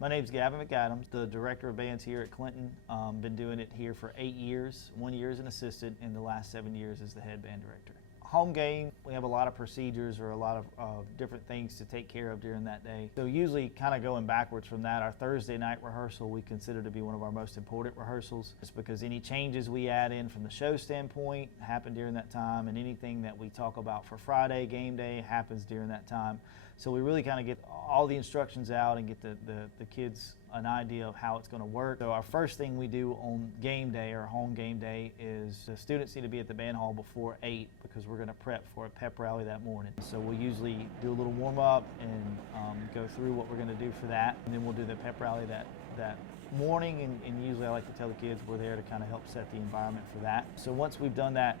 My name's Gavin McAdams, the Director of Bands here at Clinton. Been doing it here for 8 years, 1 year as an assistant, and the last 7 years as the head band director. Home game, we have a lot of procedures or a lot of different things to take care of during that day. So usually kind of going backwards from that, our Thursday night rehearsal we consider to be one of our most important rehearsals. It's because any changes we add in from the show standpoint happen during that time, and anything that we talk about for Friday, game day, happens during that time. So we really kind of get all the instructions out and get the kids an idea of how it's going to work. So our first thing we do on game day or home game day is the students need to be at the band hall before 8 because we're going to prep for a pep rally that morning. So we'll usually do a little warm up and go through what we're going to do for that, and then we'll do the pep rally that morning, and usually I like to tell the kids we're there to kind of help set the environment for that. So once we've done that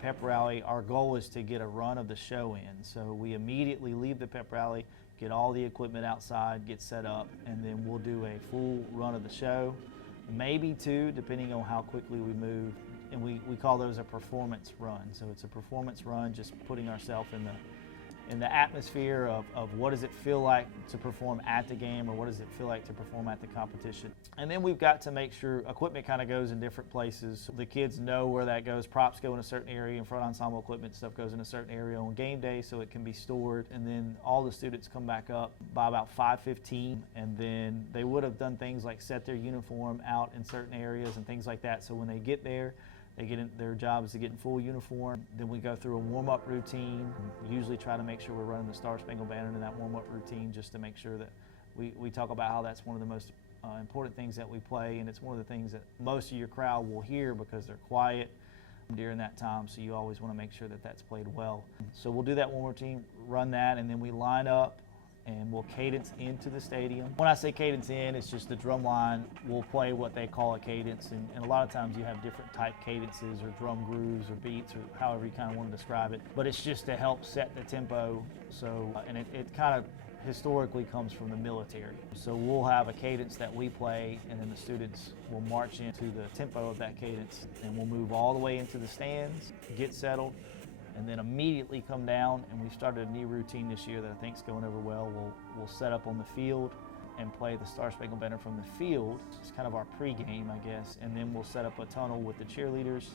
pep rally, our goal is to get a run of the show in. So we immediately leave the pep rally, get all the equipment outside, get set up, and then we'll do a full run of the show, maybe two, depending on how quickly we move. And we call those a performance run. So it's a performance run, just putting ourselves in the atmosphere of what does it feel like to perform at the game, or what does it feel like to perform at the competition. And then we've got to make sure equipment kind of goes in different places. So the kids know where that goes. Props go in a certain area, and front ensemble equipment stuff goes in a certain area on game day so it can be stored. And then all the students come back up by about 5:15, and then they would have done things like set their uniform out in certain areas and things like that. So when they get there, their job is to get in full uniform. Then we go through a warm-up routine. Usually try to make sure we're running the Star Spangled Banner in that warm-up routine, just to make sure that we talk about how that's one of the most important things that we play, and it's one of the things that most of your crowd will hear because they're quiet during that time, so you always want to make sure that that's played well. So we'll do that one routine, run that, and then we line up and we'll cadence into the stadium. When I say cadence in, it's just the drum line will play what they call a cadence, and a lot of times you have different type cadences or drum grooves or beats or however you kind of want to describe it, but it's just to help set the tempo. So, and it kind of historically comes from the military. So we'll have a cadence that we play, and then the students will march into the tempo of that cadence, and we'll move all the way into the stands, get settled, and then immediately come down. And we've started a new routine this year that I think is going over well. We'll set up on the field and play the Star Spangled Banner from the field. It's kind of our pregame, I guess, and then we'll set up a tunnel with the cheerleaders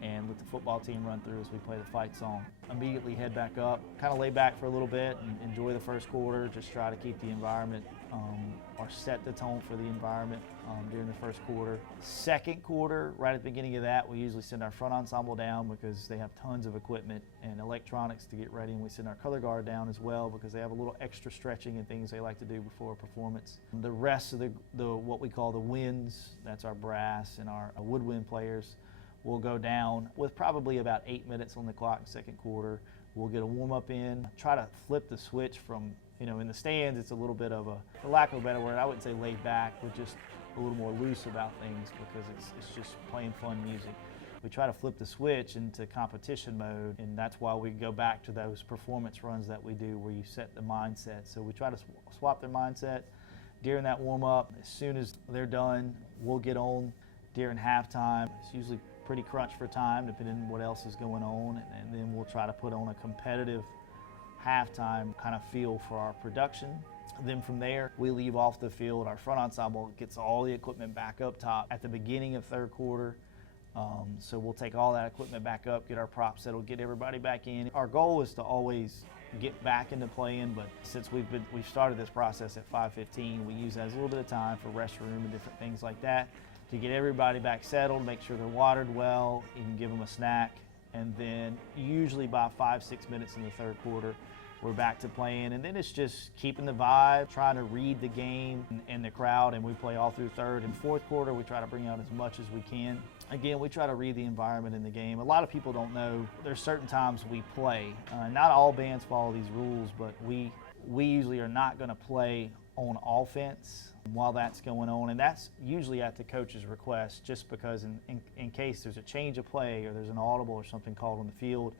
and let the football team run through as we play the fight song. Immediately head back up, kind of lay back for a little bit and enjoy the first quarter, just try to keep the environment or set the tone for the environment during the first quarter. Second quarter, right at the beginning of that, we usually send our front ensemble down because they have tons of equipment and electronics to get ready, and we send our color guard down as well because they have a little extra stretching and things they like to do before a performance. The rest of the what we call the winds, that's our brass and our woodwind players, will go down with probably about 8 minutes on the clock in second quarter. We'll get a warm-up in, try to flip the switch from, in the stands, it's a little bit of for lack of a better word, I wouldn't say laid back, we're just a little more loose about things because it's just plain fun music. We try to flip the switch into competition mode, and that's why we go back to those performance runs that we do where you set the mindset. So we try to swap their mindset during that warm-up. As soon as they're done, we'll get on during halftime. It's usually pretty crunch for time depending on what else is going on, and then we'll try to put on a competitive halftime kind of feel for our production. Then from there, we leave off the field. Our front ensemble gets all the equipment back up top at the beginning of third quarter. So we'll take all that equipment back up, get our props settled, get everybody back in. Our goal is to always get back into playing, but since we've started this process at 5:15, we use that as a little bit of time for restroom and different things like that to get everybody back settled, make sure they're watered well, even give them a snack, and then usually by 5-6 minutes in the third quarter, we're back to playing, and then it's just keeping the vibe, trying to read the game and the crowd, and we play all through third and fourth quarter. We try to bring out as much as we can. Again, we try to read the environment in the game. A lot of people don't know there's certain times we play. Not all bands follow these rules, but we usually are not going to play on offense while that's going on, and that's usually at the coach's request, just because in case there's a change of play or there's an audible or something called on the field,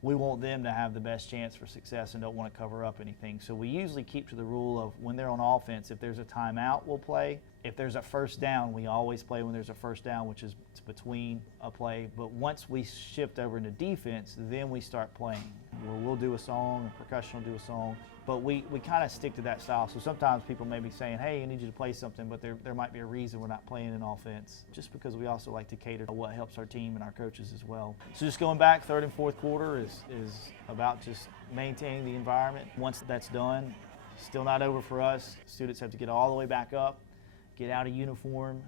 we want them to have the best chance for success and don't want to cover up anything. So we usually keep to the rule of when they're on offense, if there's a timeout, we'll play. If there's a first down, we always play when there's a first down, which is between a play. But once we shift over into defense, then we start playing, where we'll do a song, a percussion will do a song. But we kind of stick to that style. So sometimes people may be saying, hey, I need you to play something, but there might be a reason we're not playing in offense, just because we also like to cater to what helps our team and our coaches as well. So just going back, third and fourth quarter is about just maintaining the environment. Once that's done, still not over for us. Students have to get all the way back up, get out of uniform,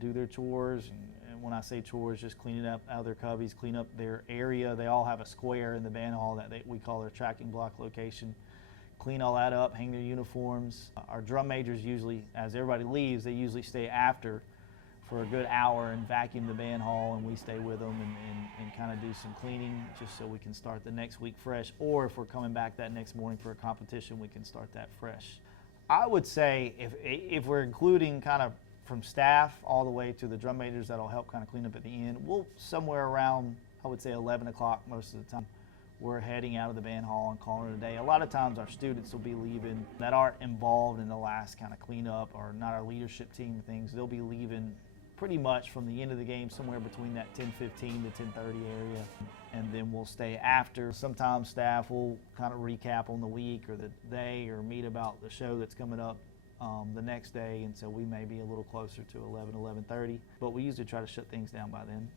do their chores, and when I say chores, just cleaning up out of their cubbies, clean up their area. They all have a square in the band hall that we call their tracking block location. Clean all that up, hang their uniforms. Our drum majors usually, as everybody leaves, they usually stay after for a good hour and vacuum the band hall, and we stay with them and kind of do some cleaning just so we can start the next week fresh. Or if we're coming back that next morning for a competition, we can start that fresh. I would say if we're including kind of from staff all the way to the drum majors that'll help kind of clean up at the end, we'll somewhere around, I would say 11 o'clock most of the time, we're heading out of the band hall and calling it a day. A lot of times our students will be leaving that aren't involved in the last kind of cleanup or not our leadership team things. They'll be leaving pretty much from the end of the game somewhere between that 10:15 to 10:30 area, and then we'll stay after. Sometimes staff will kind of recap on the week or the day or meet about the show that's coming up the next day, and so we may be a little closer to 11:30, but we usually try to shut things down by then.